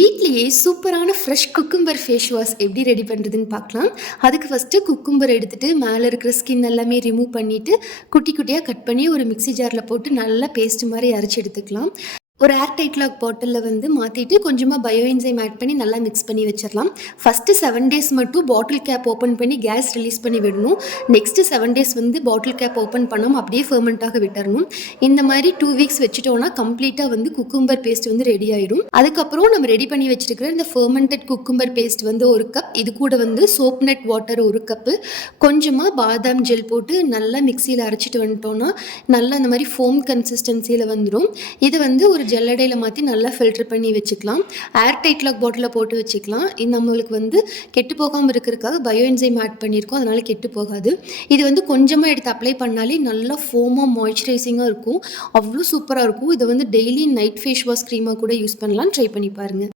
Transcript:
வீட்லயே சூப்பரான fresh cucumber face wash எப்படி ரெடி பண்ணுறதுன்னு பார்க்கலாம். அதுக்கு ஃபஸ்ட்டு குக்கும்பர் எடுத்துட்டு மேலே இருக்கிற ஸ்கின் எல்லாமே ரிமூவ் பண்ணிவிட்டு குட்டி குட்டியாக கட் பண்ணி ஒரு மிக்ஸி ஜாரில் போட்டு நல்லா பேஸ்ட் மாதிரி அரைச்சி எடுத்துக்கலாம். ஒரு ஏர் டைட் லாக் பாட்டிலில் வந்து மாற்றிட்டு கொஞ்சமாக பயோ என்சைம் ஆட் பண்ணி நல்லா மிக்ஸ் பண்ணி வச்சிடலாம். ஃபஸ்ட்டு 7 டேஸ் மட்டும் பாட்டில் கேப் ஓப்பன் பண்ணி கேஸ் ரிலீஸ் பண்ணி விடணும். நெக்ஸ்ட்டு 7 டேஸ் வந்து பாட்டில் கேப் ஓப்பன் பண்ணாமல் அப்படியே ஃபெர்மெண்ட்டாக விட்டுறணும். இந்த மாதிரி 2 வீக்ஸ் வச்சுட்டோன்னா கம்ப்ளீட்டாக வந்து குக்கும்பர் பேஸ்ட் வந்து ரெடி ஆயிடும். அதுக்கப்புறம் நம்ம ரெடி பண்ணி வச்சிருக்கிற இந்த ஃபெர்மெண்டட் குக்கும்பர் பேஸ்ட் வந்து 1 கப், இது கூட வந்து சோப் நட் வாட்டர் 1 கப்பு, கொஞ்சமாக பாதாம் ஜெல் போட்டு நல்லா மிக்சியில் அரைச்சிட்டு வந்துட்டோன்னா நல்லா இந்த மாதிரி ஃபோம் கன்சிஸ்டன்சியில் வந்துடும். இது வந்து ஒரு ஜல்லடையில் மாற்றி நல்லா ஃபில்டர் பண்ணி வச்சுக்கலாம். ஏர் டைட் லாக் பாட்டிலில் போட்டு வச்சுக்கலாம். இது நம்மளுக்கு வந்து கெட்டு போகாமல் இருக்கிறதுக்காக பயோ என்சைம் ஆட் பண்ணியிருக்கோம், அதனால் கெட்டு போகாது. இது வந்து கொஞ்சமாக எடுத்து அப்ளை பண்ணாலே நல்லா ஃபோமாக மாய்ஸ்சரைசிங்காக இருக்கும். அவ்வளோ சூப்பராக இருக்கும். இதை வந்து டெய்லி நைட் ஃபேஸ் வாஷ் க்ரீமாக கூட யூஸ் பண்ணலாம். ட்ரை பண்ணி பாருங்கள்.